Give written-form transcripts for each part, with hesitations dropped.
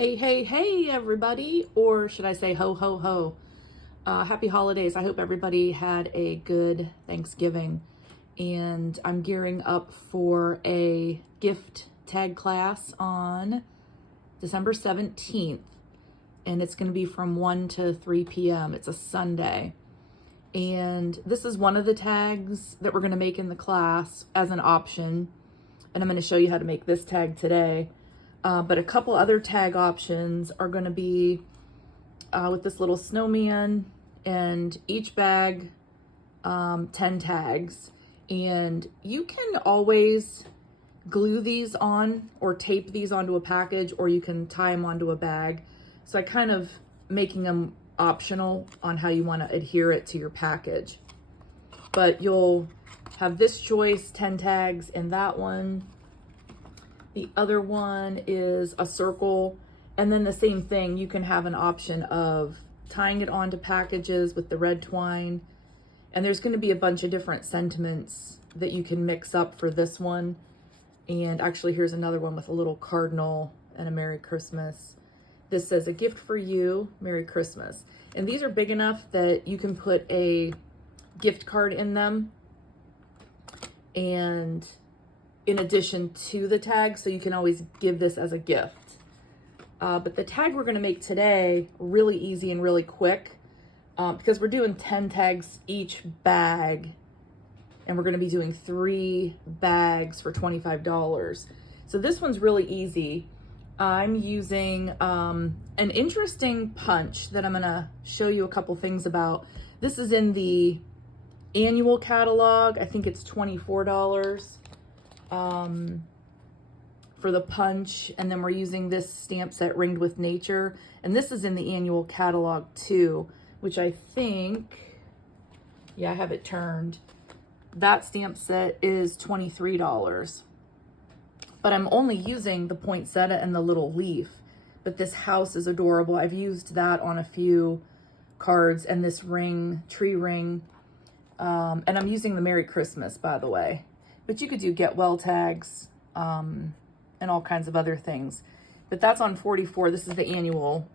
Hey, hey, hey, everybody, or should I say ho, ho, ho. Happy holidays. I hope everybody had a good Thanksgiving, and I'm gearing up for a gift tag class on December 17th, and it's going to be from 1 to 3 p.m. It's a Sunday, and this is one of the tags that we're going to make in the class as an option, and I'm going to show you how to make this tag today. But a couple other tag options are going to be with this little snowman, and each bag 10 tags, and you can always glue these on or tape these onto a package, or you can tie them onto a bag. So I kind of making them optional on how you want to adhere it to your package, but you'll have this choice, 10 tags in that one. The other one is a circle, and then the same thing, you can have an option of tying it onto packages with the red twine, and there's going to be a bunch of different sentiments that you can mix up for this one. And actually, here's another one with a little cardinal and a Merry Christmas. This says, "A gift for you, Merry Christmas." And these are big enough that you can put a gift card in them, and in addition to the tag, so you can always give this as a gift. But the tag we're going to make today, really easy and really quick, because we're doing 10 tags each bag, and we're going to be doing 3 bags for $25. So this one's really easy. I'm using an interesting punch that I'm going to show you a couple things about. This is in the annual catalog. I think it's $24. For the punch, and then we're using this stamp set, Ringed with Nature, and this is in the annual catalog too, which I think, yeah, I have it turned. That stamp set is $23, but I'm only using the poinsettia and the little leaf, but this house is adorable. I've used that on a few cards, and this ring, tree ring, and I'm using the Merry Christmas, by the way. But you could do get well tags and all kinds of other things. But that's on 44. This is the annual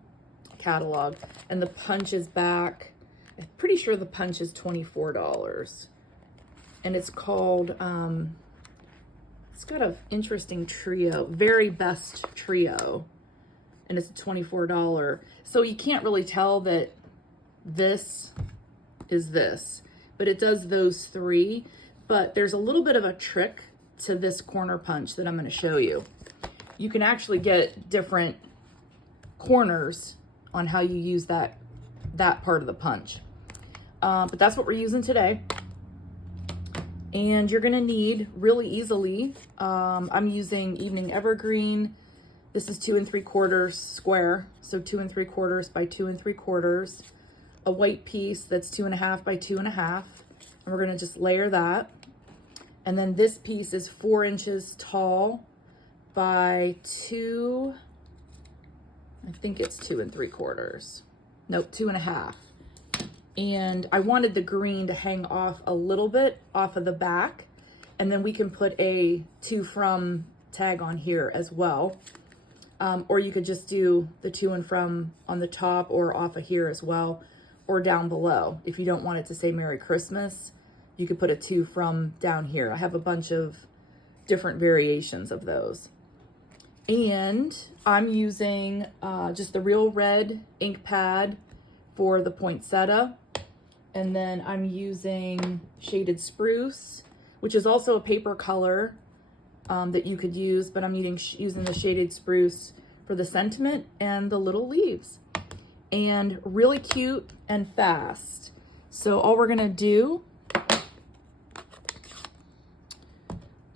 catalog. And the punch is back. I'm pretty sure the punch is $24. And it's called, it's got an interesting trio, Very Best Trio. And it's $24. So you can't really tell that this is this, but it does those 3. But there's a little bit of a trick to this corner punch that I'm going to show you. You can actually get different corners on how you use that part of the punch. But that's what we're using today. And you're going to need, really easily, I'm using Evening Evergreen. This is 2 3/4 square, so 2 3/4 by 2 3/4. A white piece that's 2 1/2 by 2 1/2. And we're going to just layer that. And then this piece is 4 inches tall by 2, I think it's 2 3/4. Nope, 2 1/2. And I wanted the green to hang off a little bit off of the back. And then we can put a to from tag on here as well. Or you could just do the to and from on the top or off of here as well, or down below. If you don't want it to say Merry Christmas, you could put a to from down here. I have a bunch of different variations of those. And I'm using just the real red ink pad for the poinsettia. And then I'm using Shaded Spruce, which is also a paper color that you could use, but I'm using the Shaded Spruce for the sentiment and the little leaves. And really cute and fast. So all we're gonna do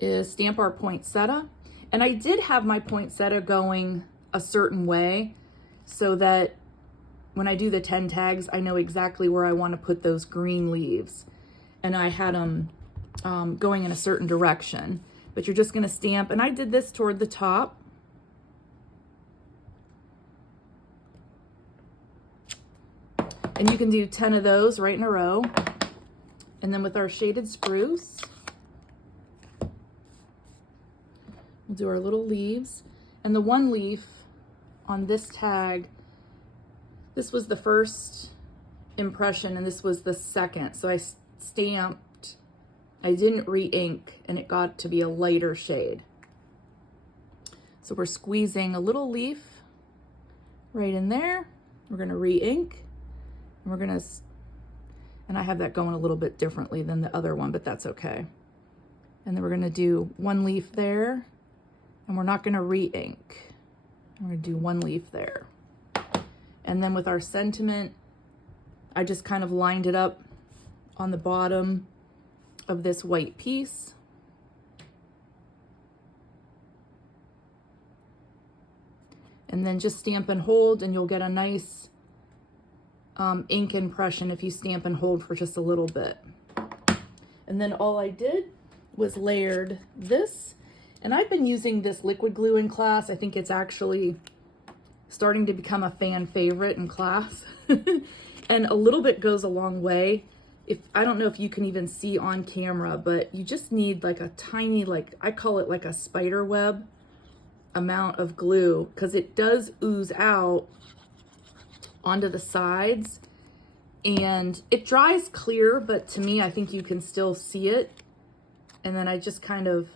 is stamp our poinsettia. And I did have my poinsettia going a certain way so that when I do the 10 tags, I know exactly where I want to put those green leaves. And I had them going in a certain direction. But you're just going to stamp, and I did this toward the top. And you can do 10 of those right in a row. And then with our Shaded Spruce, we'll do our little leaves. And the one leaf on this tag, this was the first impression and this was the second. So I stamped, I didn't re-ink, and it got to be a lighter shade. So we're squeezing a little leaf right in there. We're gonna re-ink, and we're gonna, and I have that going a little bit differently than the other one, but that's okay. And then we're gonna do one leaf there, and we're not gonna re-ink. We're gonna do one leaf there. And then with our sentiment, I just kind of lined it up on the bottom of this white piece. And then just stamp and hold, and you'll get a nice ink impression if you stamp and hold for just a little bit. And then all I did was layered this, and I've been using this liquid glue in class. I think it's actually starting to become a fan favorite in class. And a little bit goes a long way. I don't know if you can even see on camera, but you just need like a tiny, like I call it like a spider web amount of glue, because it does ooze out onto the sides and it dries clear, but to me, I think you can still see it. And then I just kind of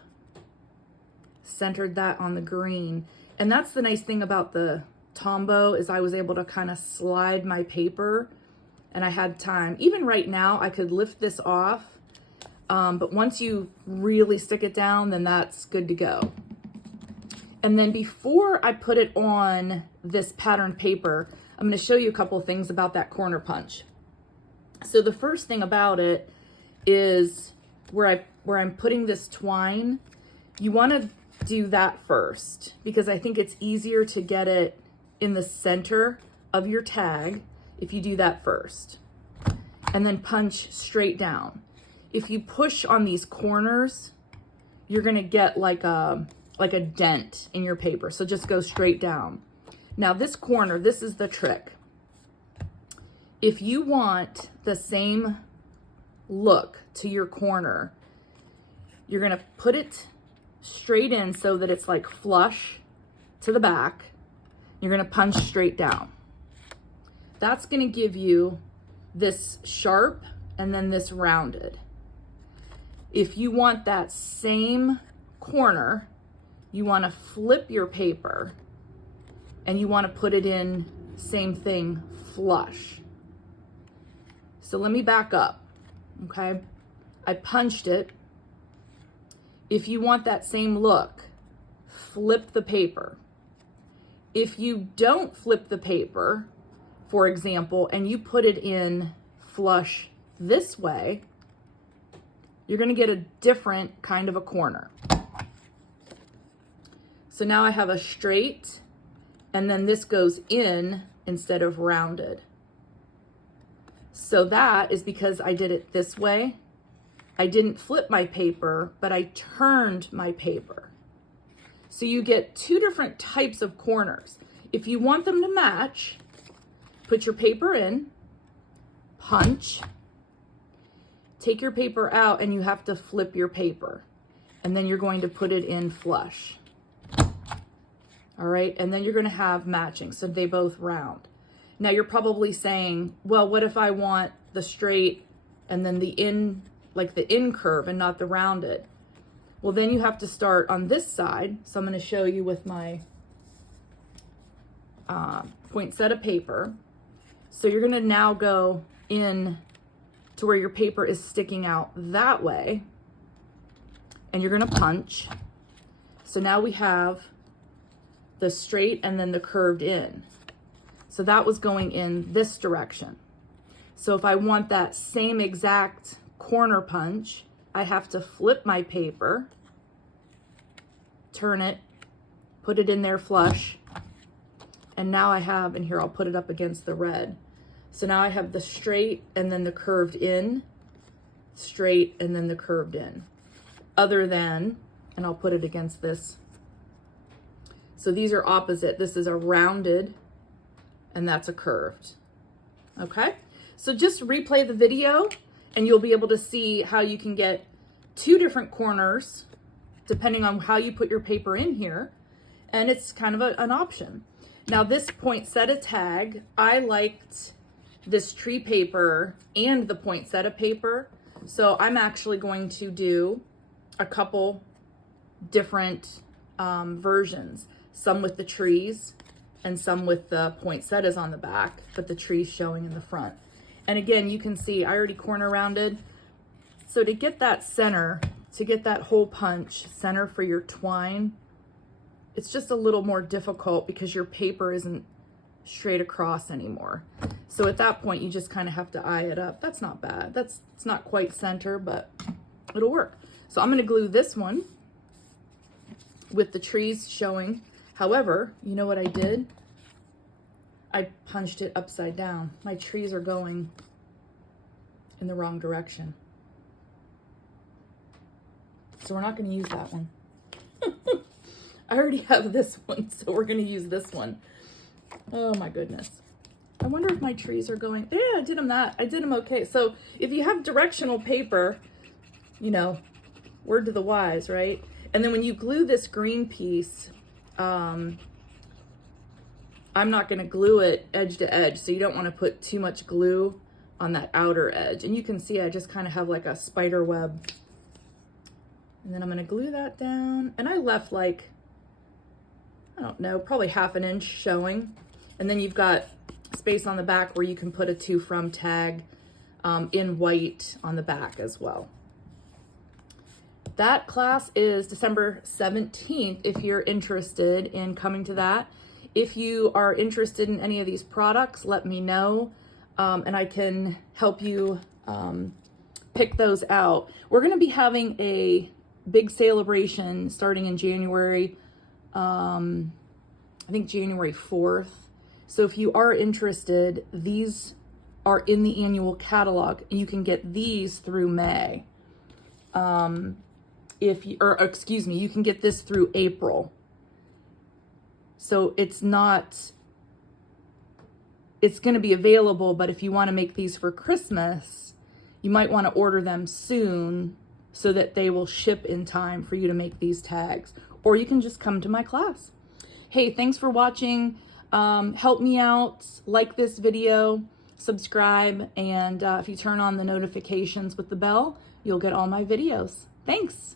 centered that on the green. And that's the nice thing about the Tombow, is I was able to kind of slide my paper, and I had time. Even right now, I could lift this off, but once you really stick it down, then that's good to go. And then before I put it on this pattern paper, I'm going to show you a couple of things about that corner punch. So the first thing about it is where I'm putting this twine, you want to do that first, because I think it's easier to get it in the center of your tag if you do that first, and then punch straight down. If you push on these corners, you're going to get like a dent in your paper. So just go straight down. Now this corner, this is the trick. If you want the same look to your corner, you're going to put it straight in so that it's like flush to the back. You're going to punch straight down. That's going to give you this sharp and then this rounded. If you want that same corner, you want to flip your paper and you want to put it in, same thing, flush. So let me back up, okay? I punched it. If you want that same look, flip the paper. If you don't flip the paper, for example, and you put it in flush this way, you're going to get a different kind of a corner. So now I have a straight, and then this goes in instead of rounded. So that is because I did it this way. I didn't flip my paper, but I turned my paper. So you get two different types of corners. If you want them to match, put your paper in, punch, take your paper out, and you have to flip your paper. And then you're going to put it in flush. All right, and then you're going to have matching, so they both round. Now you're probably saying, well, what if I want the straight and then the in, like the in curve and not the rounded? Well, then you have to start on this side. So I'm going to show you with my poinsettia paper. So you're going to now go in to where your paper is sticking out that way, and you're going to punch. So now we have the straight and then the curved in. So that was going in this direction. So if I want that same exact corner punch, I have to flip my paper, turn it, put it in there flush, and now I have, and here I'll put it up against the red. So now I have the straight and then the curved in, straight and then the curved in. Other than, and I'll put it against this. So these are opposite. This is a rounded and that's a curved. Okay? So just replay the video and you'll be able to see how you can get two different corners depending on how you put your paper in here. And it's kind of an option. Now this poinsettia tag, I liked this tree paper and the poinsettia paper. So I'm actually going to do a couple different versions, some with the trees and some with the poinsettias on the back, but the trees showing in the front. And again, you can see I already corner rounded. So to get that center, to get that hole punch center for your twine, it's just a little more difficult because your paper isn't straight across anymore. So at that point, you just kind of have to eye it up. That's not bad. It's not quite center, but it'll work. So I'm gonna glue this one with the trees showing. However, you know what I did? I punched it upside down. My trees are going in the wrong direction. So we're not gonna use that one. I already have this one, so we're gonna use this one. Oh my goodness. I wonder if my trees are going, yeah, I did them okay. So if you have directional paper, you know, word to the wise, right? And then when you glue this green piece, I'm not gonna glue it edge to edge, so you don't wanna put too much glue on that outer edge. And you can see I just kind of have like a spider web. And then I'm gonna glue that down. And I left like, I don't know, probably ½ inch showing. And then you've got space on the back where you can put a to from tag in white on the back as well. That class is December 17th if you're interested in coming to that. If you are interested in any of these products, let me know and I can help you pick those out. We're gonna be having a big celebration starting in January, I think January 4th. So if you are interested, these are in the annual catalog and you can get these through May. You can get this through April. So it's going to be available, but if you want to make these for Christmas, you might want to order them soon so that they will ship in time for you to make these tags, or you can just come to my class. Hey, thanks for watching. Help me out, like this video, subscribe, and if you turn on the notifications with the bell, you'll get all my videos. Thanks.